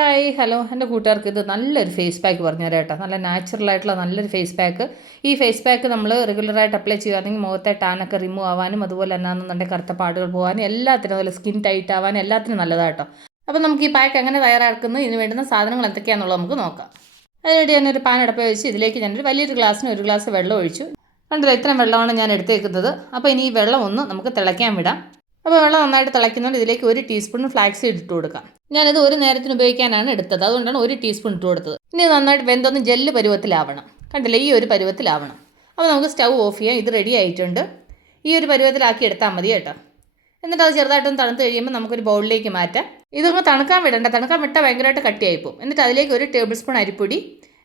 Hi hello എൻ്റെ കൂട്ടുകാർക്ക് ഇത് നല്ലൊരു ഫേസ് പാക്ക് പറഞ്ഞുതരാം കേട്ടോ. നല്ല നാച്ചുറലായിട്ടുള്ള നല്ലൊരു ഫേസ് പാക്ക്. ഈ ഫേസ് പാക്ക് നമ്മൾ റെഗുലറായിട്ട് അപ്ലൈ ചെയ്യുകയാണെങ്കിൽ മുഖത്തെ ടാനൊക്കെ റിമൂവ് ആവാനും അതുപോലെ എന്നാണെന്നുണ്ടെങ്കിൽ കറുത്ത പാടുകൾ പോകാനും എല്ലാത്തിനും അതുപോലെ സ്കിൻ ടൈറ്റ് ആവാനും എല്ലാത്തിനും നല്ലതാണ് കേട്ടോ. അപ്പോൾ നമുക്ക് ഈ പാക്ക് എങ്ങനെ തയ്യാറാക്കുന്നത്, ഇതിന് വേണ്ടുന്ന സാധനങ്ങൾ എന്തൊക്കെയാണെന്നുള്ളത് നമുക്ക് നോക്കാം. അതിനുവേണ്ടി ഞാനൊരു പാൻ അടുപ്പ് വെച്ച് ഇതിലേക്ക് ഞാനൊരു വലിയൊരു ഗ്ലാസ്സിന് ഒരു ഗ്ലാസ് വെള്ളം ഒഴിച്ചു. കണ്ടില്ല, ഇത്രയും വെള്ളമാണ് ഞാൻ എടുത്തേക്കുന്നത്. അപ്പോൾ ഇനി ഈ വെള്ളം ഒന്ന് നമുക്ക് തിളയ്ക്കാൻ വിടാം. അപ്പോൾ വെള്ളം നന്നായിട്ട് തിളയ്ക്കുന്നുണ്ട്. ഇതിലേക്ക് 1 ടീസ്പൂൺ ഫ്ലാക്സ് സീഡ് ഇട്ട് കൊടുക്കാം. ഞാനിത് ഒരു നേരത്തിന് ഉപയോഗിക്കാനാണ് എടുത്തത്, അതുകൊണ്ടാണ് 1 ടീസ്പൂൺ ഇട്ട് കൊടുത്തത്. ഇനി നന്നായിട്ട് വെന്തൊന്ന് ജെല്ല് പരുവത്തിലാവണം. കണ്ടില്ലേ, ഈ ഒരു പരുവത്തിലാവണം. അപ്പോൾ നമുക്ക് സ്റ്റൗ ഓഫ് ചെയ്യാം. ഇത് റെഡി ആയിട്ടുണ്ട്. ഈ ഒരു പരുവത്തിലാക്കി എടുത്താൽ മതി കേട്ടോ. എന്നിട്ട് അത് ചെറുതായിട്ടൊന്ന് തണുത്ത് കഴിയുമ്പോൾ നമുക്കൊരു ബൗളിലേക്ക് മാറ്റാം. ഇതൊന്ന് തണുക്കാൻ വിടണ്ട, തണുക്കാൻ വിട്ടാൽ ഭയങ്കരമായിട്ട് കട്ടിയായിപ്പോവും. എന്നിട്ട് അതിലേക്ക് 1 ടേബിൾ സ്പൂൺ അരിപ്പൊടി,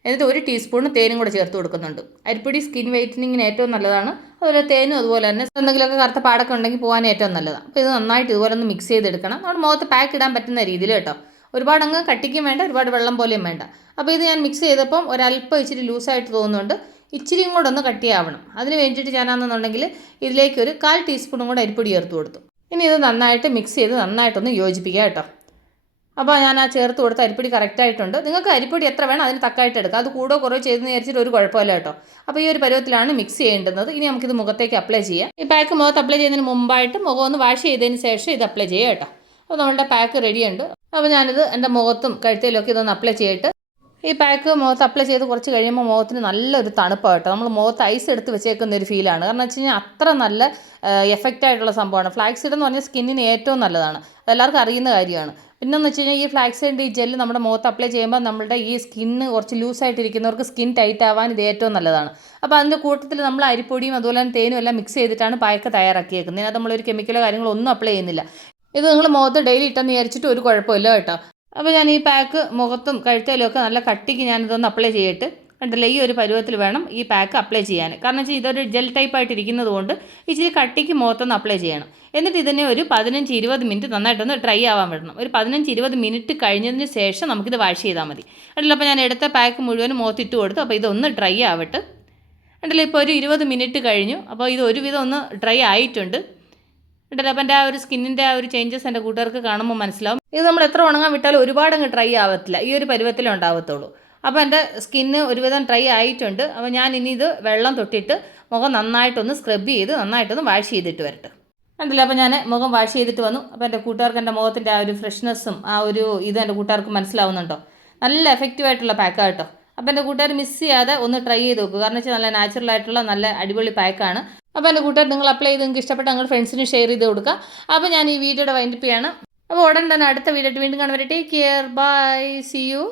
എന്നിട്ട് 1 ടീസ്പൂൺ തേനും കൂടെ ചേർത്ത് കൊടുക്കുന്നുണ്ട്. അരിപ്പൊടി സ്കിൻ വൈറ്റനിങ്ങിന് ഏറ്റവും നല്ലതാണ്. അതുപോലെ തേനും അതുപോലെ തന്നെ എന്തെങ്കിലുമൊക്കെ കറുത്ത പാടൊക്കെ ഉണ്ടെങ്കിൽ പോകാൻ ഏറ്റവും നല്ലതാണ്. അപ്പോൾ ഇത് നന്നായിട്ട് ഇതുപോലെ ഒന്ന് മിക്സ് ചെയ്തെടുക്കണം. നമ്മുടെ മുഖത്ത് പാക്ക് ഇടാൻ പറ്റുന്ന രീതിയിൽ കേട്ടോ. ഒരുപാട് അങ്ങ് കട്ടിക്കും വേണ്ട, ഒരുപാട് വെള്ളം പോലെയും വേണ്ട. അപ്പോൾ ഇത് ഞാൻ മിക്സ് ചെയ്തപ്പം ഒരല്പം ഇച്ചിരി ലൂസായിട്ട് തോന്നുന്നുണ്ട്. ഇച്ചിരിയും കൂടെ ഒന്ന് കട്ടിയാവണം. അതിന് വേണ്ടിയിട്ട് ഞാനാണെന്നുണ്ടെങ്കിൽ ഇതിലേക്ക് 1/4 ടീസ്പൂണും കൂടെ അരിപ്പൊടി ചേർത്ത് കൊടുത്തു. ഇനി ഇത് നന്നായിട്ട് മിക്സ് ചെയ്ത് നന്നായിട്ടൊന്ന് യോജിപ്പിക്കുക കേട്ടോ. അപ്പോൾ ഞാൻ ആ ചേർത്ത് കൊടുത്ത അരിപ്പൊടി കറക്റ്റായിട്ടുണ്ട്. നിങ്ങൾക്ക് അരിപ്പൊടി എത്ര വേണം അതിന് തക്കായിട്ട് എടുക്കുക. അത് കൂടോ കുറോ ചെയ്തെന്ന് വിചാരിച്ചിട്ട് ഒരു കുഴപ്പമില്ല കേട്ടോ. അപ്പോൾ ഈ ഒരു പരുവത്തിലാണ് മിക്സ് ചെയ്യേണ്ടത്. ഇനി നമുക്കിത് മുഖത്തേക്ക് അപ്ലൈ ചെയ്യാം. ഈ പാക്ക് മുഖത്ത് അപ്ലൈ ചെയ്യുന്നതിന് മുമ്പായിട്ട് മുഖം ഒന്ന് വാഷ് ചെയ്തതിന് ശേഷം ഇത് അപ്ലൈ ചെയ്യാം കേട്ടോ. അപ്പോൾ നമ്മളുടെ പാക്ക് റെഡിയുണ്ട്. അപ്പോൾ ഞാനിത് എൻ്റെ മുഖത്തും കഴുത്തിലൊക്കെ ഇതൊന്ന് അപ്ലൈ ചെയ്തിട്ട് ഈ പാക്ക് മുഖത്ത് അപ്ലൈ ചെയ്ത് കുറച്ച് കഴിയുമ്പോൾ മുഖത്തിന് നല്ലൊരു തണുപ്പാണ് കേട്ടോ. നമ്മൾ മുഖത്ത് ഐസ് എടുത്ത് വെച്ചേക്കുന്ന ഒരു ഫീലാണ്. കാരണം വെച്ച് കഴിഞ്ഞാൽ അത്ര നല്ല എഫക്റ്റായിട്ടുള്ള സംഭവമാണ്. ഫ്ലാക്സ് സീഡ് എന്ന് പറഞ്ഞാൽ സ്കിന്നിന് ഏറ്റവും നല്ലതാണ്. അതെല്ലാവർക്കും അറിയുന്ന കാര്യമാണ്. പിന്നെന്ന് വെച്ച് കഴിഞ്ഞാൽ ഈ ഫ്ലാക്സ് സീഡിൻ്റെ ഈ ജെല്ല് നമ്മുടെ മുഖത്ത് അപ്ലൈ ചെയ്യുമ്പോൾ നമ്മുടെ ഈ സ്കിന്ന് കുറച്ച് ലൂസായിട്ടിരിക്കുന്നവർക്ക് സ്കിൻ ടൈറ്റ് ആവാൻ ഇത് ഏറ്റവും നല്ലതാണ്. അപ്പോൾ അതിൻ്റെ കൂട്ടത്തിൽ നമ്മൾ അരിപ്പൊടിയും അതുപോലെ തന്നെ തേനും എല്ലാം മിക്സ് ചെയ്തിട്ടാണ് പാക്ക് തയ്യാറാക്കിയേക്കുന്നത്. ഇതിനകത്ത് നമ്മളൊരു കെമിക്കലോ കാര്യങ്ങളോ ഒന്നും അപ്ലൈ ചെയ്യുന്നില്ല. ഇത് നിങ്ങൾ മുഖത്ത് ഡെയിലി ഇട്ടെന്ന് വിചാരിച്ചിട്ട് ഒരു കുഴപ്പമില്ല കേട്ടോ. അപ്പോൾ ഞാൻ ഈ പാക്ക് മുഖത്തും കഴുത്തേലും ഒക്കെ നല്ല കട്ടിക്ക് ഞാനിതൊന്ന് അപ്ലൈ ചെയ്തിട്ട് കണ്ടില്ലേ, ഈ ഒരു പരുവത്തിൽ വേണം ഈ പാക്ക് അപ്ലൈ ചെയ്യാൻ. കാരണം വെച്ചാൽ ഇതൊരു ജെൽ ടൈപ്പായിട്ട് ഇരിക്കുന്നത് കൊണ്ട് ഇച്ചിരി കട്ടിക്ക് മുഖത്തൊന്ന് അപ്ലൈ ചെയ്യണം. എന്നിട്ട് ഇതിനെ ഒരു 15-20 മിനിറ്റ് നന്നായിട്ടൊന്ന് ഡ്രൈ ആവാൻ വിടണം. ഒരു 15-20 മിനിറ്റ് കഴിഞ്ഞതിന് ശേഷം നമുക്കിത് വാഷ് ചെയ്താൽ മതി. കണ്ടില്ല, അപ്പോൾ ഞാൻ എടുത്ത പാക്ക് മുഴുവനും മുഖത്തിട്ട് കൊടുത്തു. അപ്പോൾ ഇതൊന്ന് ഡ്രൈ ആവട്ടെ. കണ്ടില്ല, ഇപ്പോൾ ഒരു 20 മിനിറ്റ് കഴിഞ്ഞു. അപ്പോൾ ഇത് ഒരുവിധം ഒന്ന് ഡ്രൈ ആയിട്ടുണ്ട്. ഉണ്ടല്ലോ, അപ്പം എൻ്റെ ആ ഒരു സ്കിന്നിൻ്റെ ആ ഒരു ചേഞ്ചസ് എൻ്റെ കൂട്ടുകാർക്ക് കാണുമ്പോൾ മനസ്സിലാവും. ഇത് നമ്മൾ എത്ര ഉണങ്ങാൻ വിട്ടാലും ഒരുപാട് അങ്ങ് ഡ്രൈ ആവത്തില്ല. ഈ ഒരു പരുവത്തിലേ ഉണ്ടാവത്തുള്ളൂ. അപ്പോൾ എൻ്റെ സ്കിന്ന് ഒരുവിധം ഡ്രൈ ആയിട്ടുണ്ട്. അപ്പോൾ ഞാൻ ഇനി ഇത് വെള്ളം തൊട്ടിട്ട് മുഖം നന്നായിട്ടൊന്ന് സ്ക്രബ് ചെയ്ത് നന്നായിട്ടൊന്ന് വാഷ് ചെയ്തിട്ട് വരട്ടെ. കണ്ടില്ല, അപ്പോൾ ഞാൻ മുഖം വാഷ് ചെയ്തിട്ട് വന്നു. അപ്പോൾ എൻ്റെ കൂട്ടുകാർക്ക് എൻ്റെ മുഖത്തിൻ്റെ ആ ഒരു ഫ്രഷ്നെസ്സും ആ ഒരു ഇത് എൻ്റെ കൂട്ടുകാർക്ക് മനസ്സിലാവുന്നുണ്ടോ. നല്ല എഫക്റ്റീവായിട്ടുള്ള പാക്കാണ് കേട്ടോ. അപ്പോൾ എൻ്റെ കൂട്ടുകാർ മിസ് ചെയ്യാതെ ഒന്ന് ട്രൈ ചെയ്ത് നോക്കുക. കാരണം വെച്ചാൽ നല്ല നാച്ചുറലായിട്ടുള്ള നല്ല അടിപൊളി പാക്കാണ്. അപ്പോൾ എൻ്റെ കൂട്ടുകാർ നിങ്ങൾ അപ്ലൈ ചെയ്ത് നിങ്ങൾക്ക് ഇഷ്ടപ്പെട്ട നിങ്ങളുടെ ഫ്രണ്ട്സിന് ഷെയർ ചെയ്ത് കൊടുക്കുക. അപ്പോൾ ഞാൻ ഈ വീഡിയോയുടെ വൈൻഡപ്പ് ചെയ്യണം. അപ്പോൾ ഉടൻ തന്നെ അടുത്ത വീഡിയോ വീണ്ടും കാണുവരെ. Take care, bye, see U.